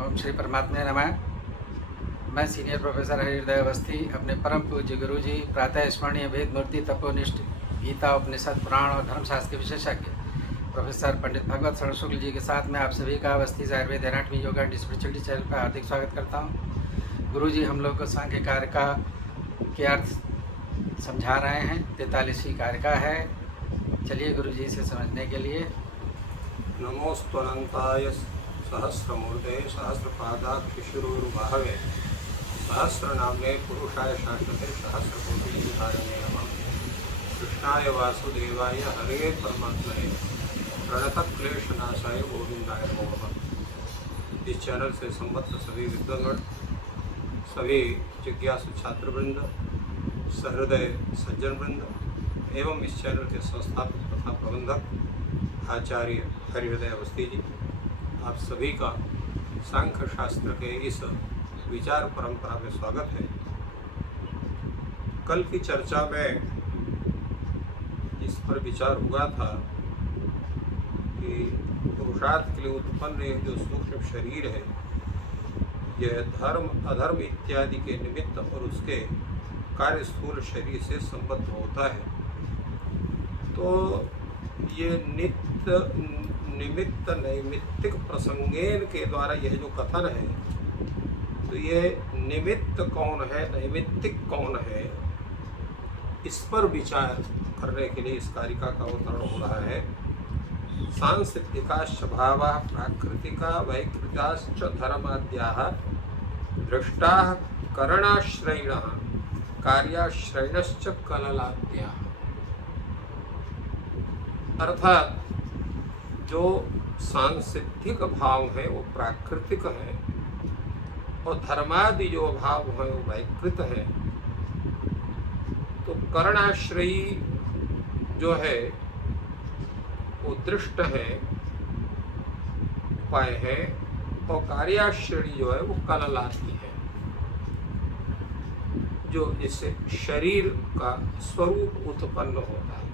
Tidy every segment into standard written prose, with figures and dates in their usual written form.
ओम श्री परमात्मा नमः। मैं सीनियर प्रोफेसर हरिहृदय अवस्थी अपने परम पूज्य गुरु जी प्रातः स्मरणीय वेद मूर्ति तपोनिष्ठ गीता उपनिषद पुराण और धर्मशास्त्र के विशेषज्ञ प्रोफेसर पंडित भगवत शरण शुक्ल जी के साथ मैं आप सभी का Awasthi Ayurveda anatomy yoga and spirituality channel पर हार्दिक स्वागत करता हूँ। गुरु जी हम लोग को सांख्य कारिका के अर्थ समझा रहे हैं। 43वीं कारिका है। चलिए गुरु जी से समझने के लिए। नमोस्तुअनंताय सहस्रमूर्ते सहस्रपादाक्षिशिरोर्बाहवे सहस्रनाम्ने पुरुषाय शाश्वते सहस्रकोटियुधारणे नमः। कृष्णाय वासुदेवाय हरे परमात्मने प्रणतक्लेशनाशाय गोविंदाय नमो नमः। इस चैनल से संबद्ध सभी विद्वानगण, सभी जिज्ञासु छात्रवृंद, सहृदय सज्जनवृंद एवं इस चैनल के संस्थापक तथा प्रबंधक आचार्य हरिहृदय अवस्थी जी, आप सभी का सांख्य शास्त्र के इस विचार परंपरा में स्वागत है। कल की चर्चा में इस पर विचार हुआ था कि पुरुषार्थ के लिए उत्पन्न एक जो सूक्ष्म शरीर है, यह धर्म अधर्म इत्यादि के निमित्त और उसके कार्य स्थूल शरीर से संबद्ध होता है। तो ये निमित्त नैमित्तिक प्रसंगेन के द्वारा यह जो कथन है, तो ये निमित्त कौन है, नैमित्तिक कौन है, इस पर विचार करने के लिए इस कारिका का अवतरण हो रहा है। सांसिद्धिकाश्च भावाः प्राकृतिका वैकृताश्च धर्माद्याः दृष्टाः करणाश्रयिणः कार्याश्रयिणश्च कललाद्याः। अर्थात जो सांसिद्धिक भाव है वो प्राकृतिक है और धर्मादि जो भाव है वो वैकृत है। तो करणाश्रयी जो है वो दृष्ट है, उपाय है, और कार्याश्रयी जो है वो कललाती है, जो जिससे शरीर का स्वरूप उत्पन्न होता है।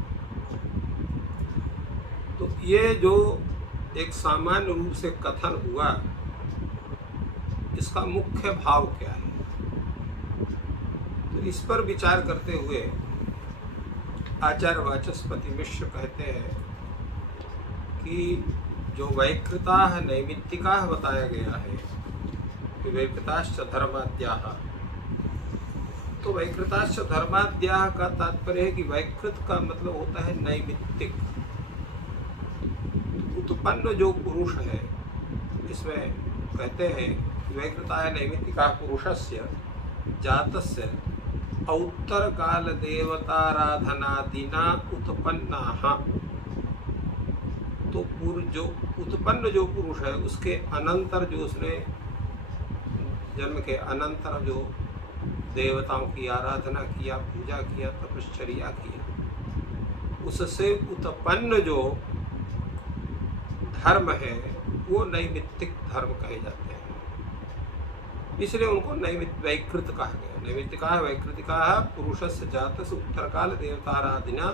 तो ये जो एक सामान्य रूप से कथन हुआ, इसका मुख्य भाव क्या है, तो इस पर विचार करते हुए आचार्य वाचस्पति मिश्र कहते हैं कि जो वैकृता नैमित्तिका बताया गया है कि वैकृताश्च धर्माद्याः, तो वैकृताश्च धर्माद्याः का तात्पर्य है कि वैकृत का मतलब होता है नैमित्तिक। उत्पन्न जो पुरुष है, इसमें कहते हैं वैकृताय नैमित्तिका पुरुषस्य जातस्य औत्तर काल देवताराधनादिना उत्पन्नाः। तो जो उत्पन्न जो पुरुष है, उसके अनंतर जो उसने जन्म के अनंतर जो देवताओं की आराधना किया, पूजा किया, तपश्चर्या किया, उससे उत्पन्न जो धर्म है वो नैमित्तिक धर्म कहे जाते हैं। इसलिए उनको नैमित्त वैकृत कहा गया। नैमित्तिका वैकृतिका पुरुषस्य जातस्य उत्तरकाल देवताराधना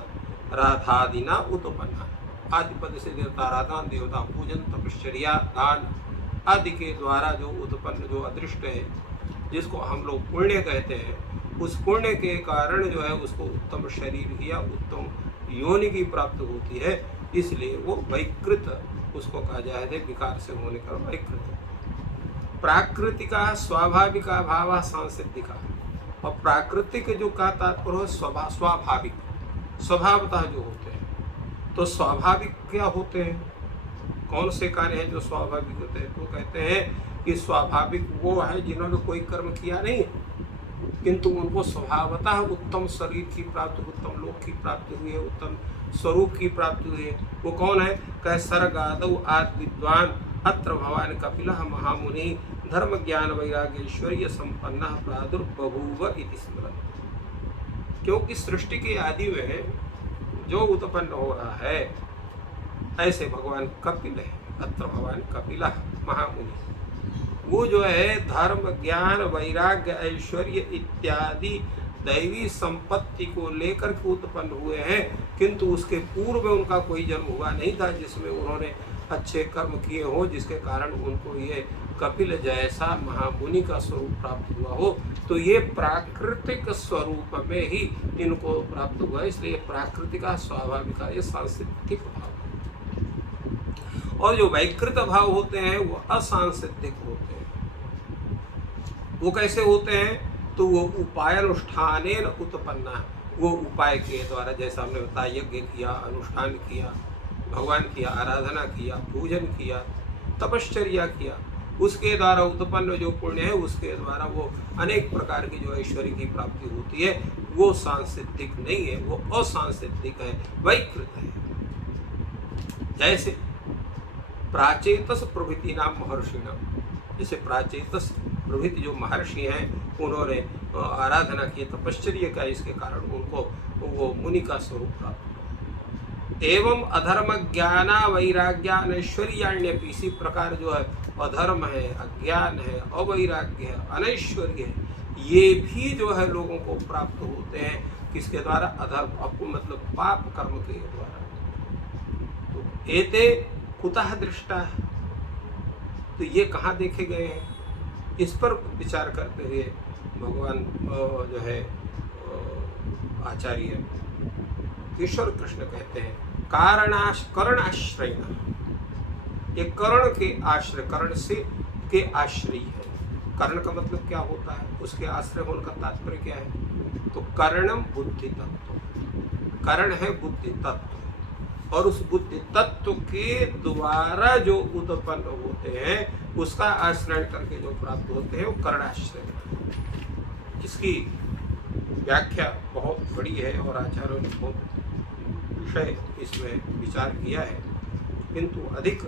राधादिना उत्पन्ना। आदिपद से देवताराधना, देवता पूजन, तपश्चर्या, दान आदि के द्वारा जो उत्पन्न जो अदृष्ट है, जिसको हम लोग पुण्य कहते हैं, उस पुण्य के कारण जो है उसको उत्तम शरीर या उत्तम योनि की प्राप्ति होती है। इसलिए वो वैकृत उसको कहा जाए थे, विकार से होने का वैकृत। प्राकृतिका स्वाभाविका भाव सांसिद्धिका, और प्राकृतिक जो का तात्पर्य है स्वाभाविक, स्वभावतः जो होते हैं। तो स्वाभाविक क्या होते हैं, कौन से कार्य हैं जो स्वाभाविक होते हैं? तो कहते हैं कि स्वाभाविक वो है जिन्होंने कोई कर्म किया नहीं, किंतु उनको स्वभावतः उत्तम शरीर की प्राप्ति, उत्तम लोक की प्राप्ति हुई है, उत्तम स्वरूप की प्राप्ति हुई है। वो कौन है? कह सर्गादौ आदि विद्वान अत्र भवान कपिलः महामुनि धर्म ज्ञान वैराग्यैश्वर्य संपन्न प्रादुर्बभूव इति स्मृति। क्योंकि सृष्टि के आदि में जो उत्पन्न हो रहा है, ऐसे भगवान कपिल है। अत्र भगवान कपिलः महामुनि, वो जो है धर्म ज्ञान वैराग्य ऐश्वर्य इत्यादि दैवी संपत्ति को लेकर के उत्पन्न हुए हैं, किंतु उसके पूर्व में उनका कोई जन्म हुआ नहीं था जिसमें उन्होंने अच्छे कर्म किए हो जिसके कारण उनको ये कपिल जैसा महामुनि का स्वरूप प्राप्त हुआ हो, तो ये प्राकृतिक स्वरूप में ही इनको प्राप्त हुआ, इसलिए प्राकृतिक स्वाभाविक ये सांसिद्धिक भाव है। और जो वैकृत भाव होते हैं वो असांसिद्धिक होते हैं। वो कैसे होते हैं? तो वो उपायानुष्ठानेन उत्पन्ना, वो उपाय के द्वारा, जैसा हमने बताया, यज्ञ किया, अनुष्ठान किया, भगवान की आराधना किया, पूजन किया, तपश्चर्या किया, उसके द्वारा उत्पन्न जो पुण्य है उसके द्वारा वो अनेक प्रकार की जो ऐश्वर्य की प्राप्ति होती है वो सांसिद्धिक नहीं है, वो असांसिद्धिक है, वैकृत है। जैसे प्राचेतस प्रभृति नाम महर्षिणाम, जैसे प्राचेतस प्रभृति जो महर्षि हैं उन्होंने आराधना की, तपश्चर्या का, इसके कारण उनको वो मुनि का स्वरूप प्राप्त हुआ। एवं अधर्म ज्ञान वैराग्यान ऐश्वर्याण्यपि, इसी प्रकार जो है अधर्म है, अज्ञान है, अवैराग्य है, अनैश्वर्य है, ये भी जो है लोगों को प्राप्त होते हैं किसके द्वारा? अधर्म मतलब पाप कर्म के द्वारा। तो एते कुतः दृष्टा, तो ये कहाँ देखे गए हैं? इस पर विचार करते हुए भगवान जो है आचार्य ईश्वर कृष्ण कहते हैं करणाश्रय, ये कर्ण के आश्रय, कर्ण से के आश्रय है। कर्ण का मतलब क्या होता है? उसके आश्रय होने का तात्पर्य क्या है? तो कर्णम बुद्धि तत्व, कर्ण है बुद्धि तत्व, और उस बुद्धि तत्व के द्वारा जो उत्पन्न होते हैं उसका आश्रय करके जो प्राप्त होते हैं वो कर्णाश्रय। इसकी व्याख्या बहुत बड़ी है और आचार्यों ने बहुत विषय इसमें विचार किया है, किंतु अधिक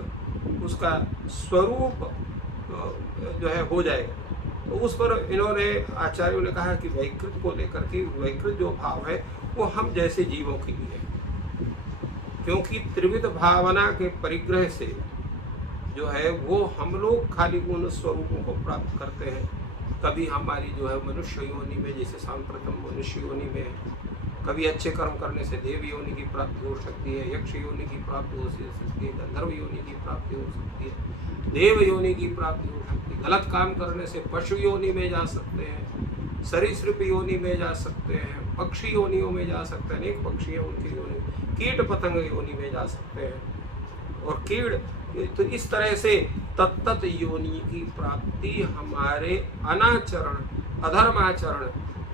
उसका स्वरूप जो है हो जाएगा। तो उस पर इन्होंने आचार्यों ने कहा कि वैकृत को लेकर के, वैकृत जो भाव है वो हम जैसे जीवों के लिए, क्योंकि त्रिविध भावना के परिग्रह से जो है वो हम लोग खाली उन स्वरूपों को प्राप्त करते हैं। कभी हमारी जो है मनुष्य योनि में, जैसे सांप्रतम मनुष्य योनि में, कभी अच्छे कर्म करने से देव योनि की प्राप्ति हो सकती है, यक्ष योनि की प्राप्ति हो सकती है, गंधर्व योनि की प्राप्ति हो सकती है, देव योनि की प्राप्ति हो सकती है। गलत काम करने से पशु योनि में जा सकते हैं, सरीसृप योनि में जा सकते हैं, पक्षी योनियों में जा सकते हैं, अनेक पक्षी हैं उनकी योनि, कीट पतंग योनि में जा सकते हैं। और कीड़, तो इस तरह से तत्त योनि की प्राप्ति हमारे अनाचरण, अधर्माचरण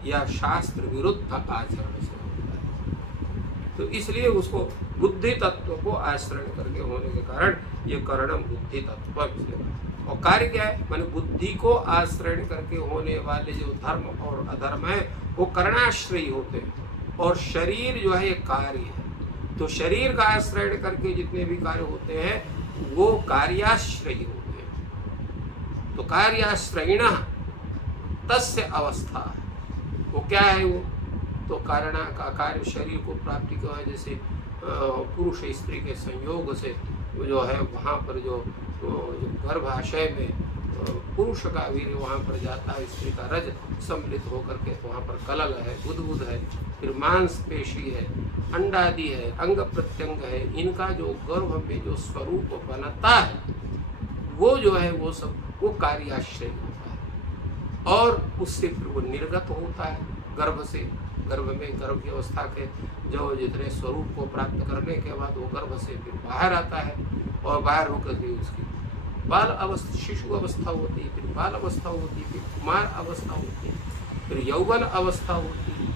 या शास्त्र विरुद्ध आचरण से होता है। तो इसलिए उसको बुद्धि तत्व को आश्रय करके होने के कारण ये करणम बुद्धि तत्व। और कार्य क्या है? माने बुद्धि को आश्रय करके होने वाले जो धर्म और अधर्म है वो करणाश्रयी होते हैं, और शरीर जो है ये कार्य है। तो शरीर का आश्रय करके जितने भी कार्य होते हैं वो कार्याश्रयी होते हैं। तो कार्याश्रयिण तस्य अवस्था, वो क्या है? वो तो कारण का कार्य शरीर को प्राप्ति का है, जैसे पुरुष स्त्री के संयोग से जो है वहाँ पर जो गर्भाशय में पुरुष का वीर्य वहाँ पर जाता है, स्त्री का रज सम्मिलित होकर के वहाँ पर कलल है, बुद्बुद है, फिर मांसपेशी है, अंडादि है, अंग प्रत्यंग है, इनका जो गर्भ में जो स्वरूप बनता है वो जो है वो सब वो कार्याश्रय होता है। और उससे फिर वो निर्गत होता है गर्भ से, गर्भ में गर्भ की अवस्था के जो जितने स्वरूप को प्राप्त करने के बाद वो गर्भ से फिर बाहर आता है, और बाहर होकर के उसकी बाल अवस्था, शिशु अवस्था होती है, फिर बाल अवस्था होती है, फिर कुमार अवस्था होती है, फिर यौवन अवस्था होती है,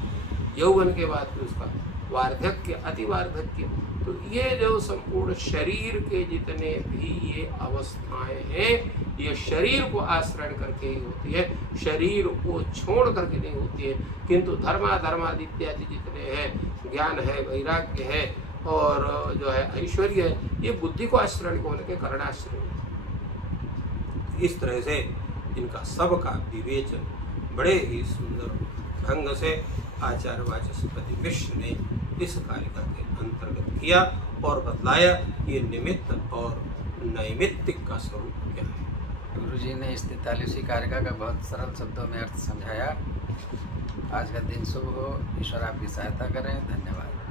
यौवन के बाद फिर उसका वार्धक्य, अति वार्धक्य। तो ये जो संपूर्ण शरीर के जितने भी ये अवस्थाएं हैं ये शरीर को आश्रय करके ही होती है, शरीर को छोड़ करके नहीं होती है। किंतु धर्माधर्मादि इत्यादि जितने हैं, ज्ञान है, वैराग्य है और जो है ऐश्वर्य है, ये बुद्धि को आश्रय होने के करणाश्रय। इस तरह से इनका सबका विवेचन बड़े ही सुंदर ढंग से आचार्य वाचस्पति मिश्र ने इस कारिका के अंतर्गत किया और बतलाया ये निमित्त और नैमित्तिक का स्वरूप क्या है। गुरुजी ने इस 43वीं कारिका का बहुत सरल शब्दों में अर्थ समझाया। आज का दिन शुभ हो, ईश्वर आपकी सहायता करें। धन्यवाद।